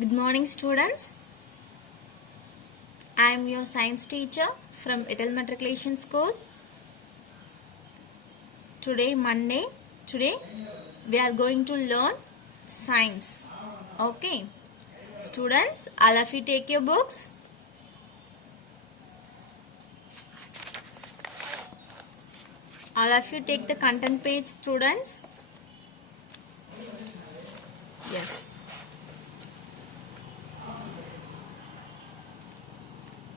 Good morning, students. I am your science teacher from Etel Matriculation School. Today, Monday. Today, we are going to learn science. Okay, students, all of you take your books. All of you take the content page, students. Yes.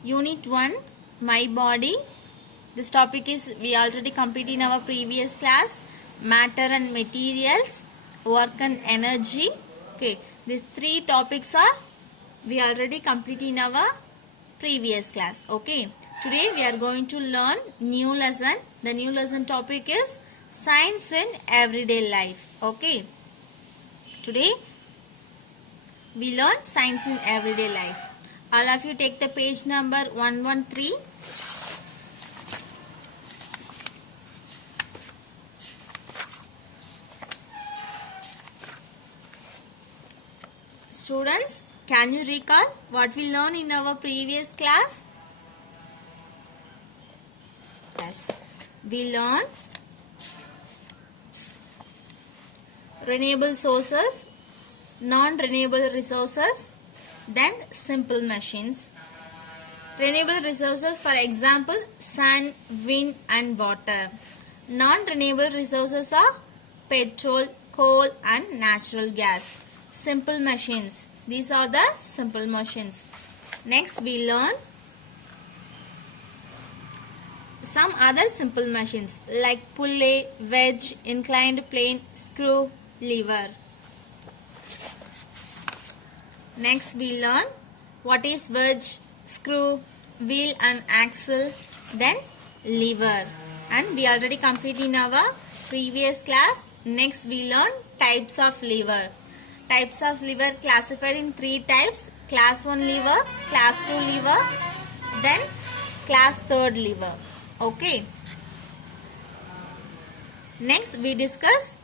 Unit 1, My Body. This topic is we already completed in our previous class. Matter and materials, work and energy. Okay, these three topics are we already completed in our previous class. Okay, today we are going to learn new lesson. The new lesson topic is science in everyday life. Okay, today we learn science in everyday life. All of you take the page number 113. Students, can you recall what we learned in our previous class? Yes, we learned renewable sources, non-renewable resources, then simple machines. Renewable resources, for example, sun, wind and water. Non-renewable resources are petrol, coal and natural gas. Simple machines. These are the simple machines. Next we learn some other simple machines like pulley, wedge, inclined plane, screw, lever. Next we learn what is wedge, screw, wheel and axle, then lever. And we already completed in our previous class. Next we learn types of lever. Types of lever classified in three types: class 1 lever, class 2 lever, then class 3rd lever. Okay. Next we discuss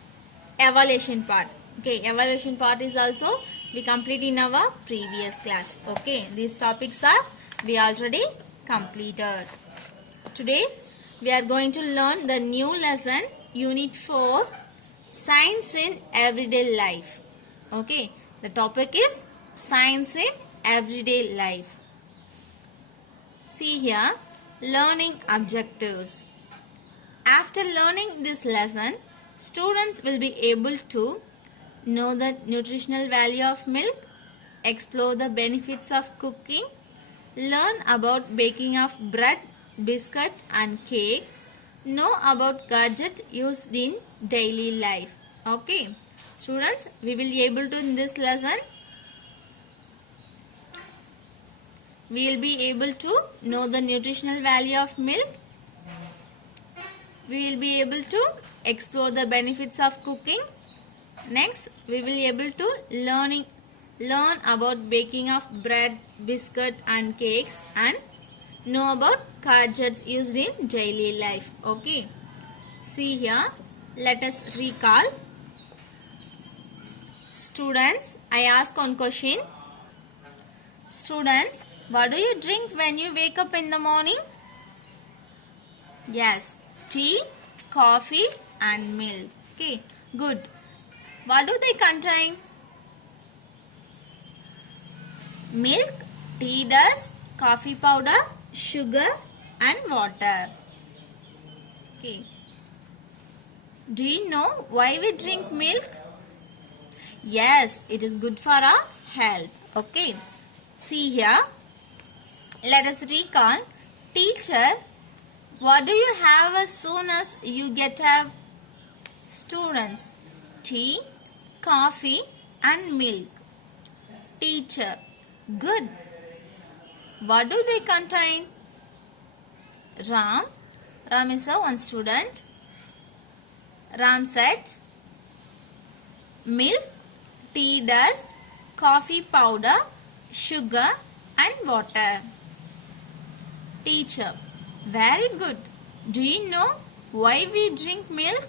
evaluation part. Okay, evaluation part is also we complete in our previous class. Okay, these topics are we already completed. Today we are going to learn the new lesson, unit 4, science in everyday life. Okay, the topic is science in everyday life. See here, learning objectives. After learning this lesson, students will be able to know the nutritional value of milk, explore the benefits of cooking, learn about baking of bread, biscuit and cake, know about gadgets used in daily life. Okay, students, we will be able to in this lesson, we will be able to know the nutritional value of milk. We will be able to explore the benefits of cooking. Next, we will be able to learn about baking of bread, biscuit and cakes and know about gadgets used in daily life. Okay. See here, let us recall. Students, I ask one question. Students, what do you drink when you wake up in the morning? Yes, tea, coffee and milk. Okay, good. What do they contain? Milk, tea dust, coffee powder, sugar and water. Okay. Do you know why we drink milk? Yes, it is good for our health. Okay. See here. Let us recall. Teacher, what do you have as soon as you get up? Students, tea, coffee and milk. Teacher, good. What do they contain? Ram is one student. Ram said, milk, tea dust, coffee powder, sugar and water. Teacher, very good. Do you know why we drink milk?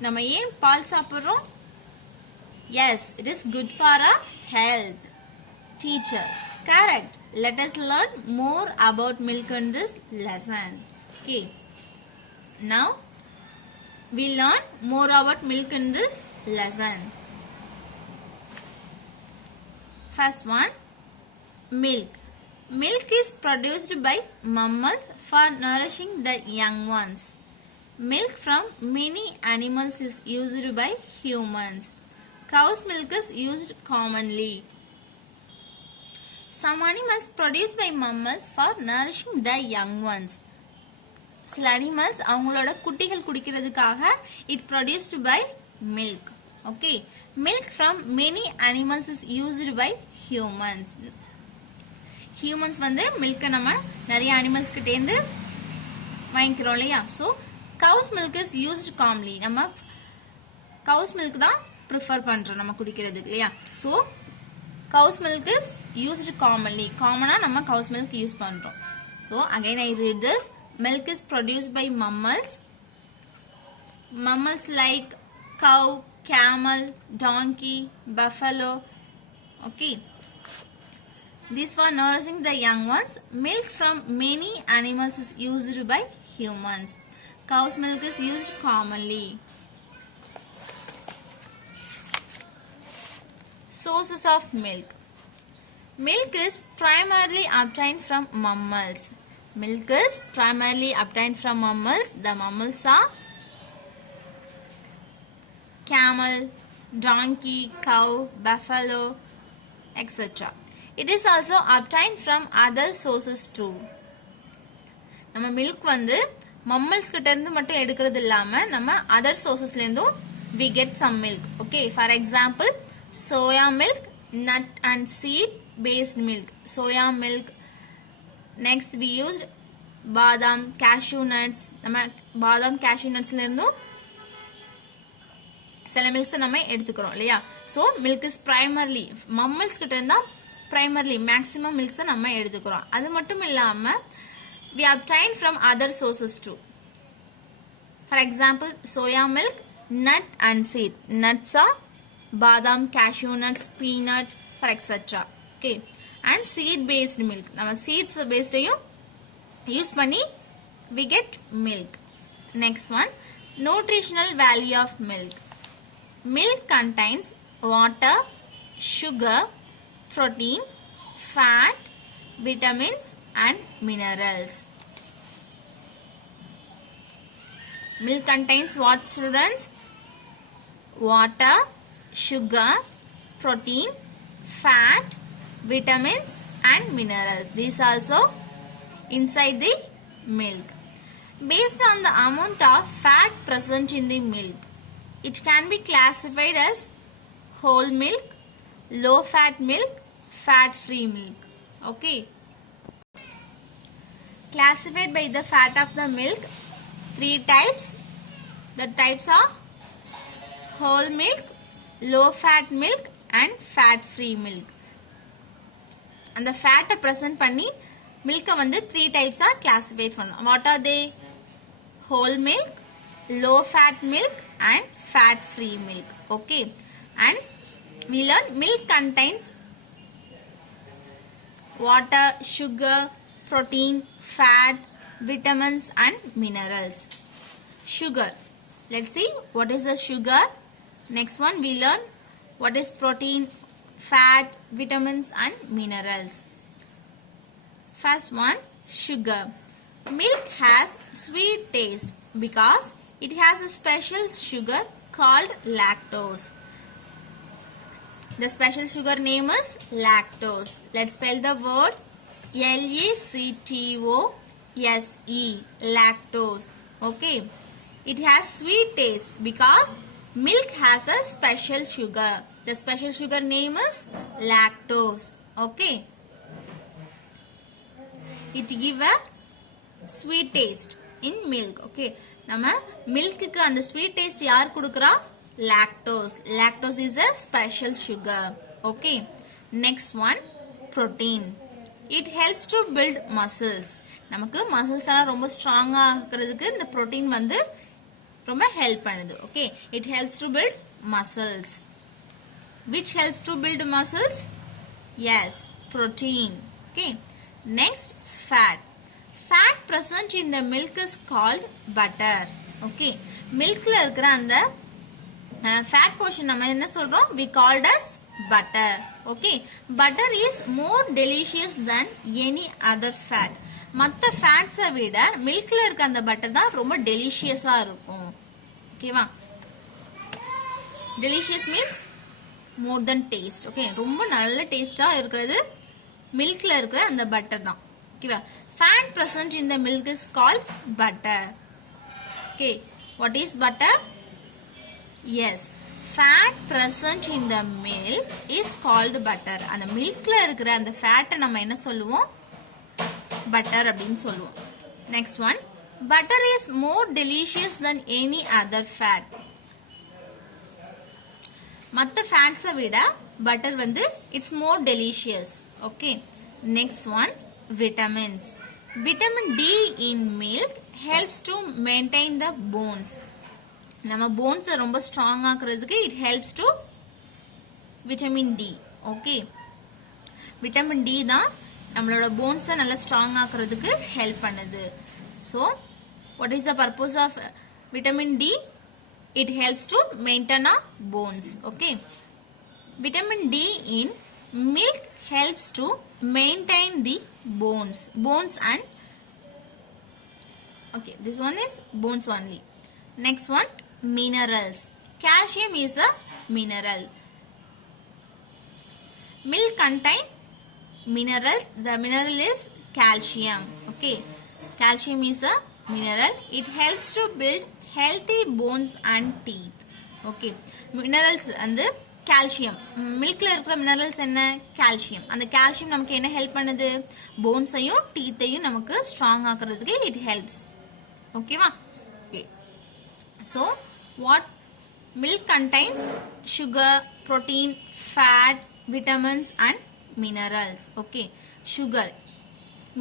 நம்ம ஏன் பால் சாப்பிடுறோம்? Yes, it is good for our health. Teacher. Correct. Let us learn more about milk in this lesson. Okay. Now, we learn more about milk in this lesson. First one, milk. Milk is produced by mammals for nourishing the young ones. Milk from many animals is used by humans. Cow's milk is used commonly. Some animals produced by mammals for nourishing the young ones. சில animals அவங்களோட குட்டிகள் குடிக்கிறதுக்காக it produced by milk. Okay. Milk from many animals is used by humans. Humans வந்து milk நம்ம நிறைய animals கிட்ட இருந்து வாங்கிக்கிறோம் இல்லையா? So cow's milk is used commonly. நம்ம cow's milk தான் prefer பண்றோம் நம்ம குடிக்கிறதுக்கு இல்லையா? So cow's milk is used commonly. Common நம்ம cow's milk use பண்றோம். So again I read this. Milk is produced by mammals. Mammals like cow, camel, donkey, buffalo. Okay. These for nourishing the young ones. Milk from many animals is used by humans. Cow's milk is used commonly. Sources of milk. Milk is primarily obtained from mammals. Milk is primarily obtained from mammals. The mammals are camel, donkey, cow, buffalo, etc. It is also obtained from other sources too. நம்ம milk வந்து mammals கிட்ட இருந்து மட்டும் எடுக்கிறது இல்லாம நம்ம other sourcesல இருந்தும் we get some milk. Okay, for example, soya milk, nut and seed based milk. Soya milk. Next we used badam, cashew nuts. நம்ம badam, cashew nutsல இருந்தும் சில milks நம்ம எடுத்துக்கிறோம் இல்லையா? So milk is primarily mammals கிட்ட இருந்தா primarily maximum milks நம்ம எடுத்துக்கிறோம். அது மட்டும் இல்லாம we obtain from other sources too. For example, soya milk, nut and seed. Nuts are badam, cashew nuts, peanut, for etc. Okay. And seed based milk. நம்ம seeds based use பண்ணி we get milk. Next one, nutritional value of milk. Milk contains water, sugar, protein, fat, vitamins and minerals. Milk contains what, students? Water, sugar, protein, fat, vitamins and minerals. These also inside the milk. Based on the amount of fat present in the milk, it can be classified as whole milk, low fat milk, fat free milk. Okay. Classified by the fat of the milk, 3 types. The types are whole milk, low fat milk and fat free milk. And the fat present பண்ணி milk வந்து 3 types are classified பண்ணலாம். What are they? Whole milk, low fat milk and fat free milk. Okay. And we learn milk contains water, sugar, protein, fat, vitamins and minerals. Sugar. Let's see what is the sugar. Next one we learn what is protein, fat, vitamins and minerals. First one, sugar. Milk has sweet taste because it has a special sugar called lactose. The special sugar name is lactose. Let's spell the word Lactose. Lactose. Okay. It has sweet taste because milk has a special sugar. The special sugar name is lactose. Okay. It give a sweet taste in milk. Okay. நம்ம மில்க்குக்கு அந்த sweet taste யார் கொடுக்குறா? lactose. Lactose is a special sugar. Okay. Next one, protein. It helps to build muscles. நமக்கு muscles எல்லாம் ரொம்ப ஸ்ட்ராங்கா ஆக்குறதுக்கு இந்த protein வந்து ரொம்ப ஹெல்ப் பண்ணுது. Okay. It helps to build muscles. Which helps to build muscles? Yes, protein. Okay. Next, fat. Fat present in the milk is called butter. Okay. Milkல இருக்கிற அந்த fat portion நம்ம என்ன சொல்றோம்? We called as butter. Okay. Butter is more delicious than any other fat. மற்ற ஃபேட்ஸை விட மில்க்ல இருக்க அந்த butter தான் ரொம்ப டெலிஷியஸா இருக்கும். ஓகேவா? Delicious means more than taste. Okay, ரொம்ப நல்ல டேஸ்டா இருக்கிறது மில்க்ல இருக்கிற அந்த பட்டர் தான். ஓகேவா? Fat present in the milk is called butter. Okay, what is butter? Yes, fat present in the milk is called butter. அந்த மில்க்ல இருக்கிற அந்த ஃபேட்டை நம்ம என்ன சொல்லுவோம்? butter அப்படின்னு சொல்லுவோம். Next one, butter is more delicious than any other fat. மற்ற ஃபேட்ஸை விட பட்டர் வந்து it's more delicious. Okay. Next one, vitamins. Vitamin D in milk helps to maintain the bones. நம்ம போன்ஸை ரொம்ப ஸ்ட்ராங் ஆக்குறதுக்கு it helps to vitamin D. Okay. Vitamin D தான் நம்மளோட போன்ஸை நல்லா ஸ்ட்ராங் ஆக்குறதுக்கு ஹெல்ப் பண்ணுது. So what is the purpose of vitamin D? It helps to maintain our bones. Okay. Vitamin D in milk helps to maintain the bones. Bones and okay, this one is bones only. Next one, minerals. Calcium is a mineral. Milk contain minerals. The mineral is calcium. Okay. Calcium is a mineral. It helps to build healthy bones and teeth. Okay. Minerals and calcium. மில்க்ல இருக்கிற minerals என்ன? Calcium. அந்த calcium நமக்கு என்ன help பண்ணுது? போன்ஸையும் டீத்தையும் நமக்கு strong ஆக்குறதுக்கு it helps. ஓகேவா? Okay. So what milk contains sugar, protein, fat, vitamins and minerals. Okay. Sugar.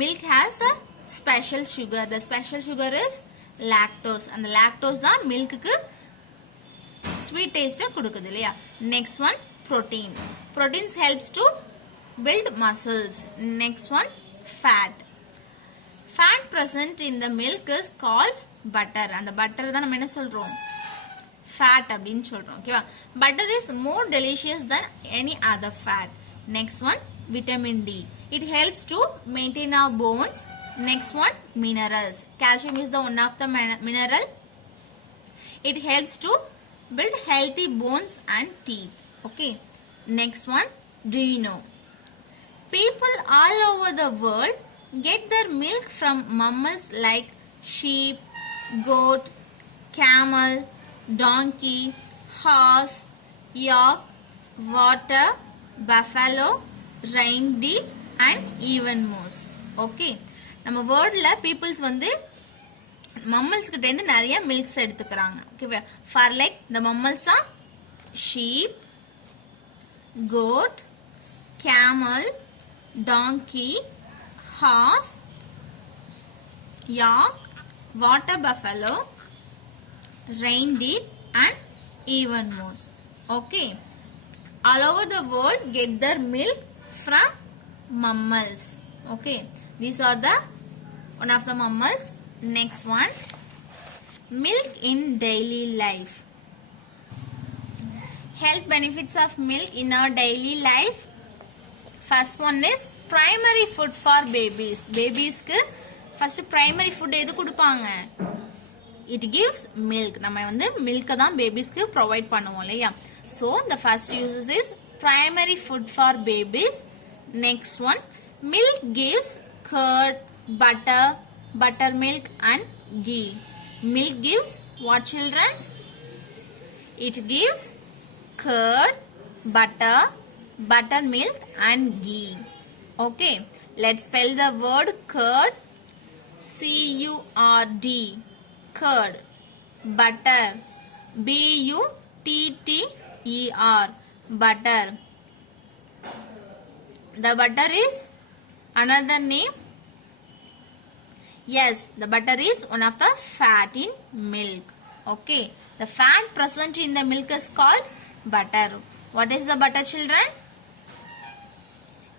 Milk has a special sugar. The special sugar is lactose. And the lactose தான் மில்க்குக்கு sweet டேஸ்ட்டை கொடுக்குது இல்லையா? Next one, protein. Proteins helps to build muscles. Next one, fat. Fat present in the milk is called butter. அந்த butter தான் நம்ம என்ன சொல்றோம்? fat அப்படின்னு சொல்றோம். ஓகேவா? Butter is more delicious than any other fat. Next one, vitamin D. It helps to maintain our bones. Next one, minerals. Calcium is the one of the mineral. It helps to build healthy bones and teeth. Okay. Next one, do you know? People all over the world get their milk from mammals like sheep, goat, camel, donkey, horse, yak, water, buffalo, reindeer and even moose. Okay. நம்ம வேர்ல்ட்ல peoples வந்து mammals கிட்ட இருந்து நிறைய milks எடுத்துக்கிறாங்க. ஓகேவா? For like the mammals are sheep, goat, camel, donkey, horse, yak, water buffalo, reindeer and even moose. Okay. All over the world get their milk from mammals. Okay. These are the one of the mammals. Next one, milk in daily life. Health benefits of milk in our daily life. First one is primary food for babies. Babies க்கு first primary food எது கொடுப்பாங்க? It gives milk. நம்ம வந்து milk தான் babiesக்கு provide பண்ணுவோம் இல்லையா? So the first uses is primary food for babies. Next one, milk gives curd, butter, buttermilk and ghee. Milk gives what, children? It gives curd, butter, buttermilk and ghee. Okay, let's spell the word curd. C-U-R-D. Curd. Butter. B-U-T-T-E-R. Butter. The butter is another name. Yes, the butter is one of the fat in milk. Okay, the fat present in the milk is called butter. What is the butter, children?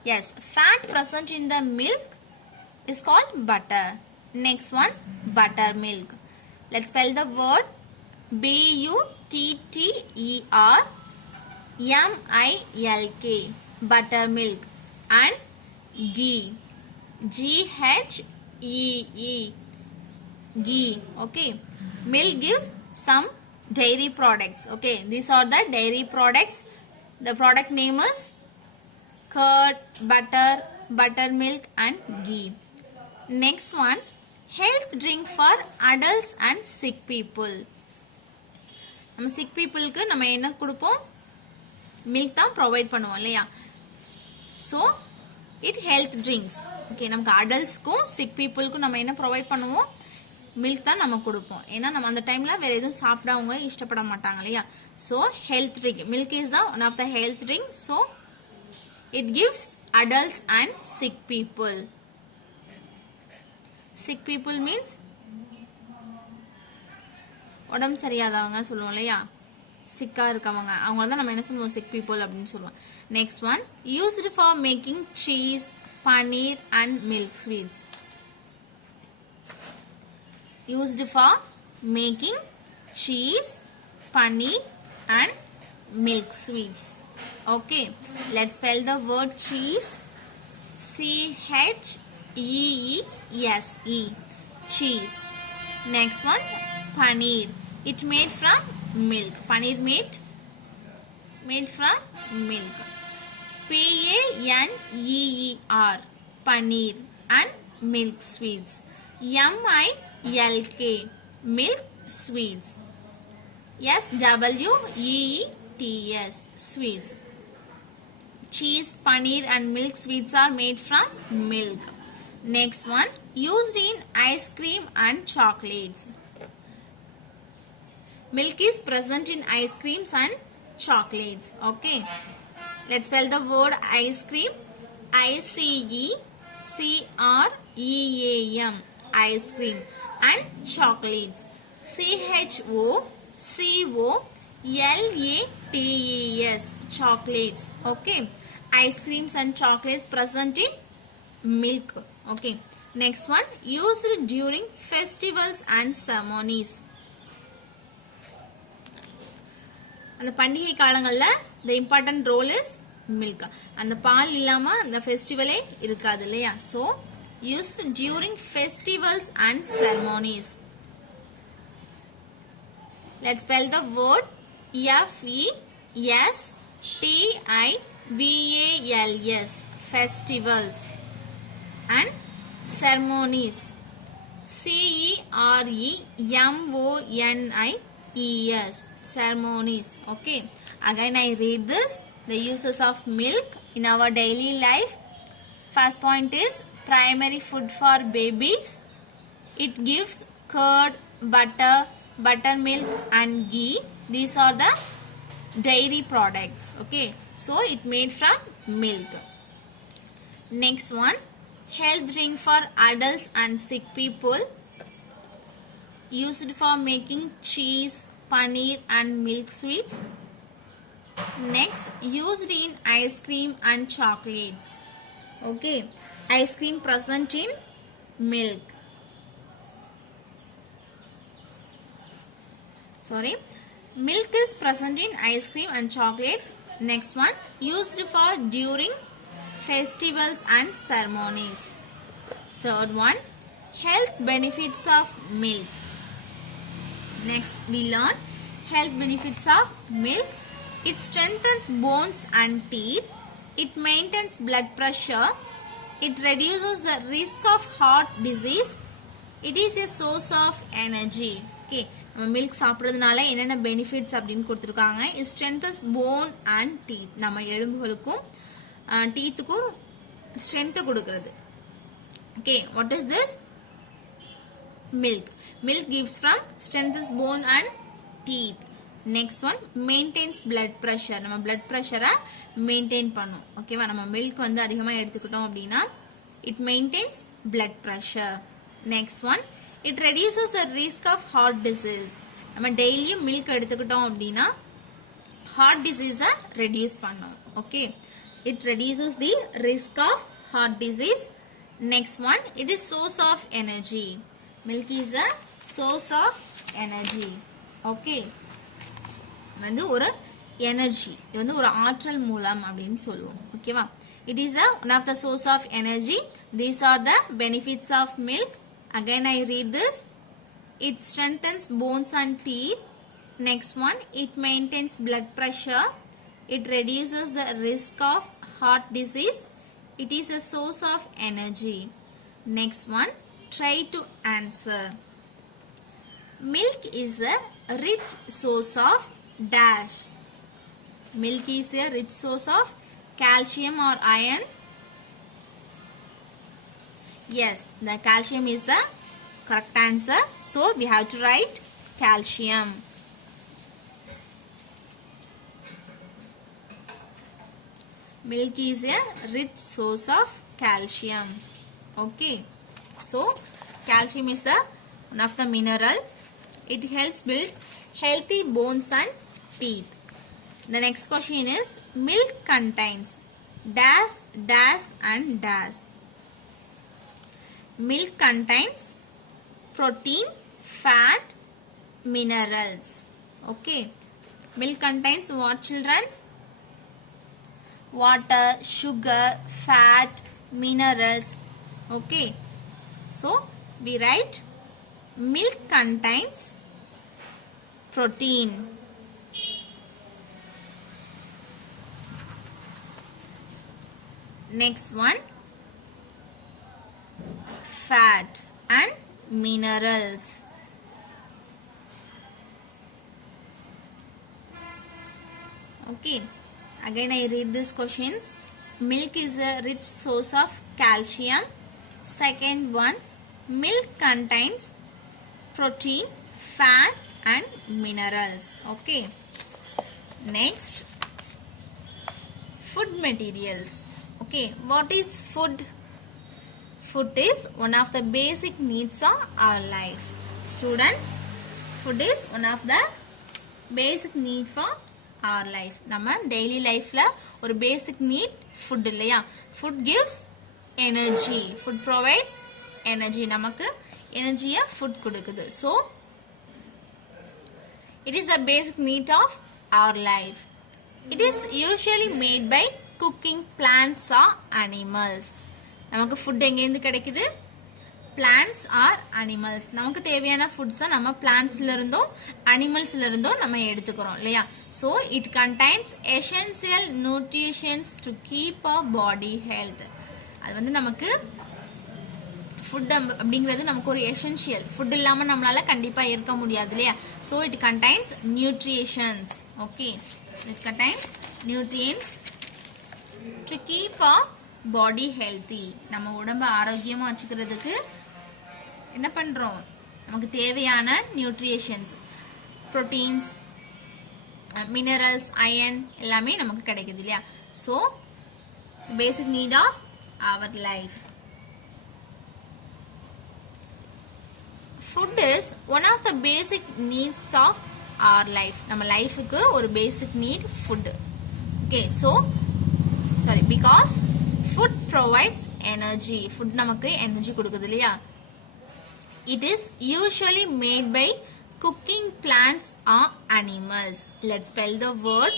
Yes, fat present in the milk is called butter. Next one, buttermilk. Let's spell the word buttermilk, buttermilk, and ghee, ghee, ghee. Okay, milk gives some dairy products. Okay, these are the dairy products. The product name is curd, butter, buttermilk, and ghee. Next one, health drink for adults and sick people. நம்ம sick peopleக்கு நம்ம என்ன கொடுப்போம்? milk தான் provide பண்ணுவோம் இல்லையா? So it health drinks. Okay, நமக்கு adultsக்கும் sick peopleக்கும் நம்ம என்ன provide பண்ணுவோம்? milk தான் நம்ம கொடுப்போம். ஏன்னா நம்ம அந்த டைம்ல வேற எதுவும் சாப்பிட அவங்க இஷ்டப்பட மாட்டாங்க இல்லையா? So health drink. Milk is the one of the health drink. So it gives adults and sick people. Sick people means உடம்பு சரியாதவங்க சொல்லுவோம் இல்லையா? சிக்கா இருக்கவங்க அவங்க தான் நம்ம என்ன சொல்லுவோம்? sick people அப்படின்னு சொல்லுவோம். Next one, used for making cheese, paneer and milk sweets. Used for making cheese, paneer and milk sweets. Okay, let's spell the word cheese. CHEESE, cheese. Next one, paneer. It made from milk. Paneer made from milk. PANEER, paneer and milk sweets. MILK, milk sweets. SWEETS, sweets. Cheese, paneer and milk sweets are made from milk. Next one, used in ice cream and chocolates. Milk is present in ice creams and chocolates. Okay, let's spell the word ice cream. ICECREAM, ice cream, and chocolates. CHOCOLATES, chocolates. Okay, ice creams and chocolates present in milk. Okay, next one, used during festivals and ceremonies. அந்த பண்டிகை காலங்கள்ல the important role is milk. அந்த பால் இல்லாம அந்த ஃபெஸ்டிவலே இருக்காது இல்லையா? So used during festivals and ceremonies. Let's spell the word FESTIVALS, festivals, and ceremonies. CEREMONIES, ceremonies. Okay, again I read this. The uses of milk in our daily life. First point is primary food for babies. It gives curd, butter, buttermilk and ghee. These are the dairy products. Okay, so it made from milk. Next one, health drink for adults and sick people. Used for making cheese, paneer and milk sweets. Next, used in ice cream and chocolates. Okay, ice cream present in milk. Sorry, milk is present in ice cream and chocolates. Next one, used for during festivals and ceremonies. Third one, health benefits of milk. Next we learn health benefits of milk. It strengthens bones and teeth. It maintains blood pressure. It reduces the risk of heart disease. It is a source of energy. Okay, நம்ம milk சாப்பிட்றதுனால என்னென்ன benefits அப்படின்னு கொடுத்துருக்காங்க. It strengthens phone and teeth. நம்ம எலும்புகளுக்கும் டீத்துக்கும் ஸ்ட்ரென்த்தை கொடுக்கறது. Okay, what is this? Milk. Milk gives from strengthens bone and teeth. Next one, maintains blood pressure. நம்ம blood pressure maintain பண்ணும். ஓகேவா? நம்ம milk வந்து அதிகமா எடுத்துக்கிட்டோம் அப்படின்னா it maintains blood pressure. Next one, it reduces the risk of heart disease. நம்ம டெய்லியும் milk எடுத்துக்கிட்டோம் அப்படின்னா heart disease ரெடியூஸ் பண்ணும். Okay, it reduces the risk of heart disease. Next one, it is source of energy. Milk is a source of energy. Okay, வந்து ஒரு energy, இது வந்து ஒரு ஆற்றல் மூலம் அப்படின்னு சொல்லுவோம். ஓகேவா? It is one of the source of energy. These are the benefits of milk. Again I read this. It strengthens bones and teeth. Next one, it maintains blood pressure. It reduces the risk of heart disease. It is a source of energy. Next one, try to answer. Milk is a rich source of dash. Milk is a rich source of calcium or iron. Yes, the calcium is the correct answer. So we have to write calcium. Milk is a rich source of calcium. Okay, so calcium is the one of the mineral. It helps build healthy bones and teeth. The next question is, milk contains dash, dash and dash. Milk contains protein, fat, minerals. Okay, milk contains what, children? Water, sugar, fat, minerals. Okay, so we write milk contains protein. Next one, fat and minerals. Okay, again I read these questions. Milk is a rich source of calcium. Second one, milk contains protein, fat and minerals. Okay, next, food materials. Okay, what is food? Food is one of the basic needs of our life. Students, food is one of the basic need for our life. நம்ம daily lifeல ஒரு basic need food இல்லையா? Food gives energy. Food provides energy. நமக்கு எனர்ஜியை food கொடுக்குது. So it is the basic need of our life. It is usually made by cooking plants or animals. நமக்கு food எங்கேருந்து கிடைக்குது? Plants or animals. நமக்கு தேவையான ஃபுட்ஸை நம்ம பிளான்ஸ்ல இருந்தும் அனிமல்ஸ்ல இருந்தும் நம்ம எடுத்துக்கிறோம் இல்லையா? So it contains essential nutritions to keep a body health. அது வந்து நமக்கு ஃபுட் அப்படிங்கிறது நமக்கு ஒரு எசென்ஷியல். ஃபுட் இல்லாமல் நம்மளால கண்டிப்பாக இருக்க முடியாது இல்லையா? So it contains nutritions. Okay, it contains nutrients to keep a body healthy. நம்ம உடம்பை ஆரோக்கியமாக வச்சுக்கிறதுக்கு என்ன பண்ணுறோம்? நமக்கு தேவையான நியூட்ரிஷன்ஸ், ப்ரோட்டீன்ஸ், மினரல்ஸ், அயன் எல்லாமே நமக்கு கிடைக்குது இல்லையா? So basic need of our life. Food is one of the basic needs of our life. நம்ம லைஃபுக்கு ஒரு basic need food. Okay, so sorry, because food provides energy. Food நமக்கு energy கொடுக்குது இல்லையா? It is usually made by cooking plants or animals. Let's spell the word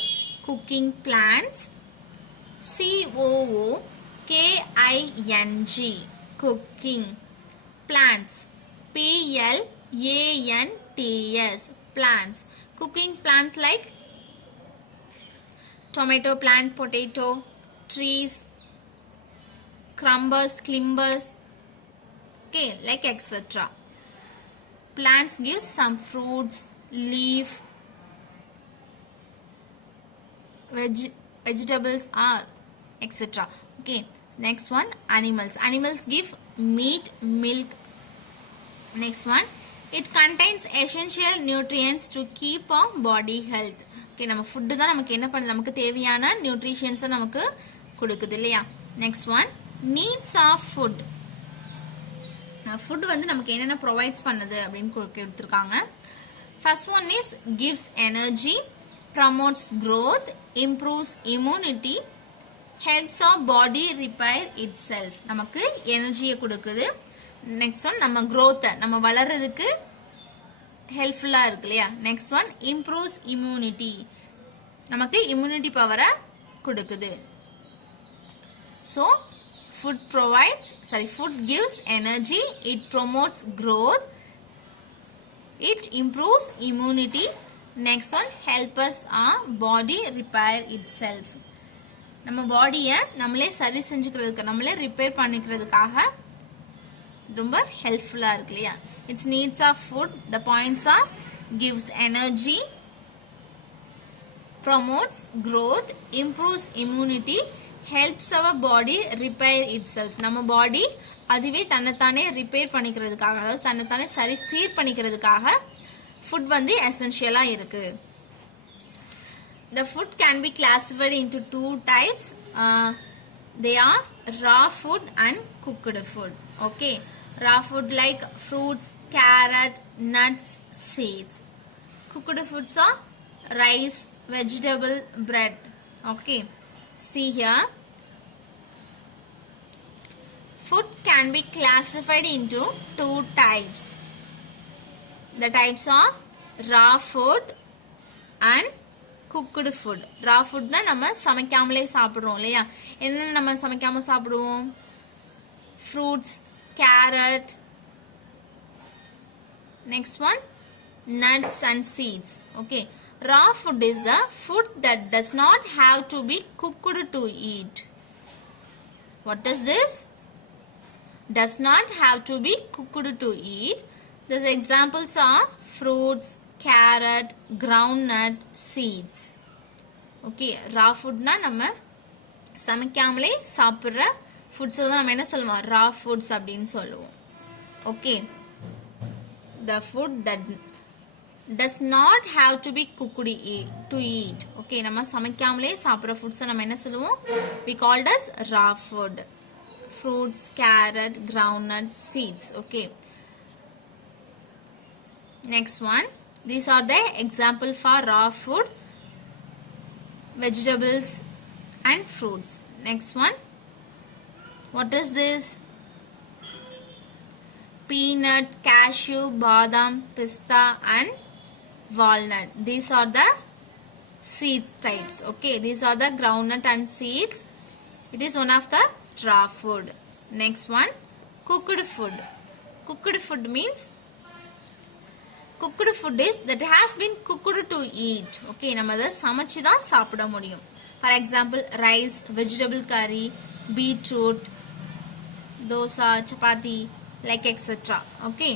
cooking plants. C-O-O-K-I-N-G. Cooking plants. P-L-A-N-T-S. Plants. Cooking plants like tomato plant, potato, trees, climbers, okay, like etc. Plants give some fruits, leaf, vegetables are etc. Okay, next one, animals. Animals give meat, milk. Next one, it contains essential nutrients to keep our body health. Okay, நம்ம food தான் நமக்கு என்ன பண்ணுது? நமக்கு தேவையான நியூட்ரிஷன்ஸை நமக்கு கொடுக்குது இல்லையா? Next one, needs of food. Food வந்து நமக்கு என்னென்ன ப்ரொவைட்ஸ் பண்ணுது அப்படின்னு கொடுத்துருக்காங்க. First one is gives energy, promotes growth, improves immunity, helps our body repair itself. நமக்கு எனர்ஜியை கொடுக்குது. Next one நம்ம growth நம்ம வளர்றதுக்கு ஹெல்ப்ஃபுல்லா இருக்கு இல்லையா. Next one improves immunity. நமக்கு immunity பவரை கொடுக்குது. So food gives energy, it promotes growth, it improves immunity. Next one help us our body repair itself. நம்ம பாடியை நம்மளே சரி செஞ்சுக்கிறதுக்கு நம்மளே ரிப்பேர் பண்ணிக்கிறதுக்காக ரொம்ப ஹெல்ப்ஃபுல்லா இருக்கு இல்லையா. Its needs of food, the points are gives energy, promotes growth, improves immunity, helps our body repair itself. நம்ம பாடி அதுவே தன்னைத்தானே ரிப்பேர் பண்ணிக்கிறதுக்காக அதாவது தன்னைத்தானே சரி சீர் பண்ணிக்கிறதுக்காக ஃபுட் வந்து எசென்ஷியலா இருக்கு. The food can be classified into two types. They are raw food and cooked food. Okay, raw food like fruits, carrot, nuts, seeds. Cooked foods are rice, vegetable, bread. Okay, see here. Food can be classified into two types. The types are raw food and cooked food. Raw food na நம்ம சமைக்காமலே சாப்பிடுறோம் இல்லையா. என்ன நம்ம சமைக்காம சாப்பிடுவோம்? Fruits, carrot. Next one, nuts and seeds. Okay, raw food is the food that does not have to be cooked to eat. What is this? Does not have to be cooked to eat. The examples are fruits, carrot, groundnut, seeds. Okay, raw food na நம்ம சமைக்காமலே சாப்பிடுற foods தான் நம்ம என்ன சொல்லுவோம்? raw foods அப்படின்னு சொல்லுவோம். Okay, the food that does not have to be cooked to eat. Okay, நம்ம சமைக்காமலே சாப்பிடுற ஃபுட்ஸ் நம்ம என்ன சொல்லுவோம்? We called as raw food. Fruits, carrot, groundnut, seeds. Okay, next one, these are the example for raw food, vegetables and fruits. Next one, what is this? Peanut, cashew, badam, pista and walnut. These are the seed types. Okay, these are the groundnut and seeds. It is one of the raw food. Next one, cooked food. Cooked food means cooked food is that has been cooked to eat. Okay, நம்ம அதை சமைச்சு தான் சாப்பிட முடியும். For example, rice, vegetable curry, beetroot, dosa, chapati, like etc. Okay,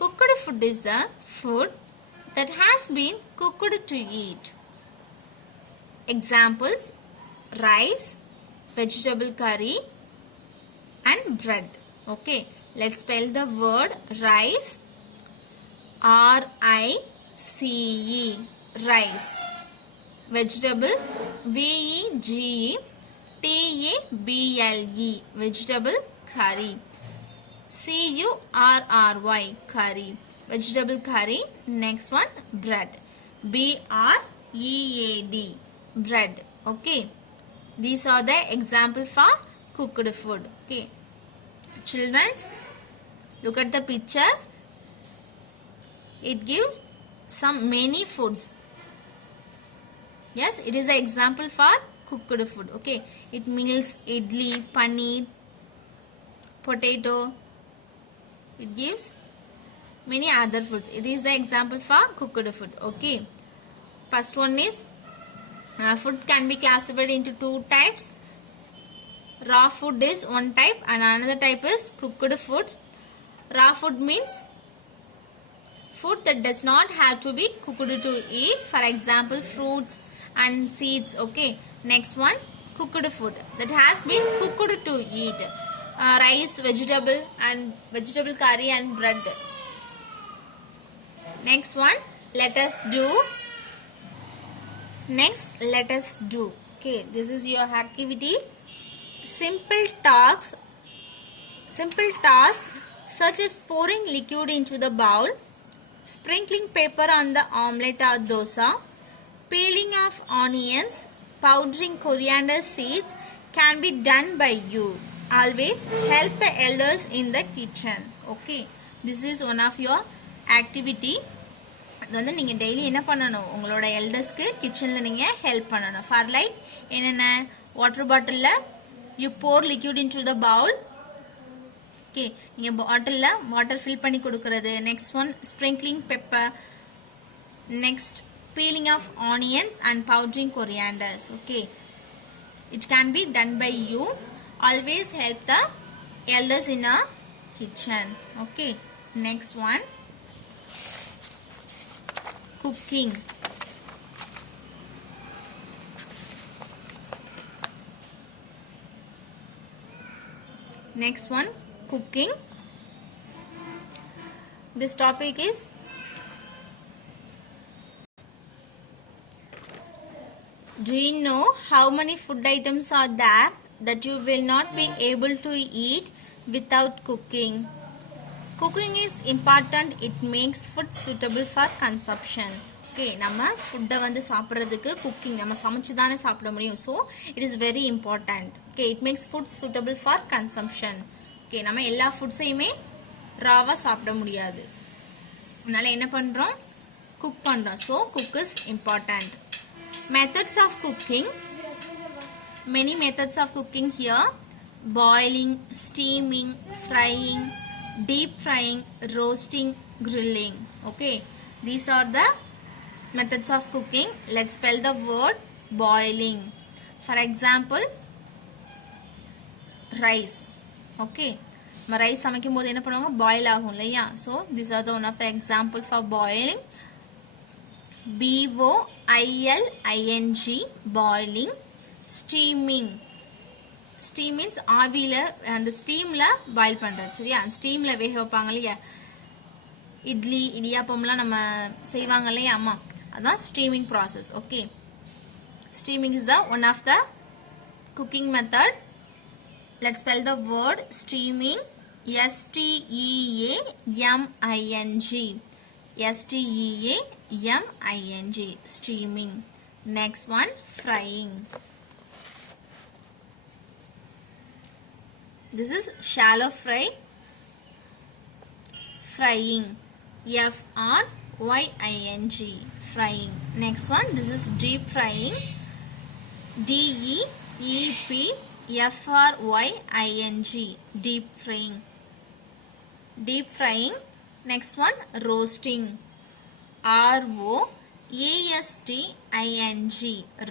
cooked food is the food that has been cooked to eat. Examples, rice, vegetable curry and bread. Okay, let's spell the word rice. R-I-C-E, rice. Vegetable, V-E-G-E-T-A-B-L-E, vegetable curry. C-U-R-R-Y, curry, vegetable curry. Next one, bread, B-R-E-A-D, bread. Okay, these are the example for cooked food. Okay, children, look at the picture. It gives some many foods. Yes, it is an example for cooked food. Okay, it means idli, paneer, potato. It gives many other foods. It is the example for cooked food. Okay, first one is food can be classified into two types. Raw food is one type and another type is cooked food. Raw food means food that does not have to be cooked to eat. For example, fruits and seeds. Okay, next one, cooked food that has been cooked to eat. Rice, vegetable and vegetable curry and bread. Next one, let us do. Okay, this is your activity. Simple task such as pouring liquid into the bowl, sprinkling pepper on the omelette or dosa, peeling off onions, powdering coriander seeds can be done by you. Always help the elders in the kitchen. Okay, this is one of your activity. அது வந்து நீங்கள் daily என்ன பண்ணணும், உங்களோட எல்டர்ஸ்க்கு கிச்சனில் நீங்கள் help பண்ணணும். For like என்னென்ன, வாட்டர் பாட்டிலில் you pour liquid into the bowl. Okay, நீங்கள் பாட்டிலில் வாட்டர் ஃபில் பண்ணி கொடுக்கறது. Next one sprinkling pepper. Next peeling of onions and powdering corianders. Okay, it can be done by you. Always help the elders in a kitchen. Okay, next one, cooking. Next one, cooking. This topic is do you know how many food items are there that you will not be able to eat without cooking? Cooking is important. It makes food suitable for consumption. Okay, நம்ம ஃபுட்டை வந்து சாப்பிட்றதுக்கு cooking நம்ம சமைச்சு தானே சாப்பிட முடியும். So it is very important. Okay, it makes food suitable for consumption. Okay, நம்ம எல்லா ஃபுட்ஸையுமே ராவாக சாப்பிட முடியாது. அதனால என்ன பண்ணுறோம், குக் பண்ணுறோம். So cook is important. Methods of cooking. Many methods of cooking here: boiling, steaming, frying, deep frying, roasting, grilling. Okay, these are the methods of cooking. Let's spell the word boiling. For example, rice. Okay, rice சமைக்கும் போது என்ன பண்ணுவாங்க, boil ஆகும் இல்லையா? So these are the one of the example for boiling. BOILING, boiling. Steaming. Steam means ஆவியில அந்த ஸ்டீம்ல boil பண்றது. சரியா, ஸ்டீம்ல வேக வைப்பாங்க இல்லையா, இட்லி இடியாப்பம்லாம் நம்ம செய்வாங்க இல்லையா அம்மா, அதான் steaming process. Okay, steaming is the one of the cooking method. Let's spell the word steaming. STEAMING, steaming. Next one, frying. This is shallow fry. Frying, FRYING, frying. Next one, this is deep frying. DEEPFRYING, deep frying. Deep frying. Next one, roasting. ROASTING,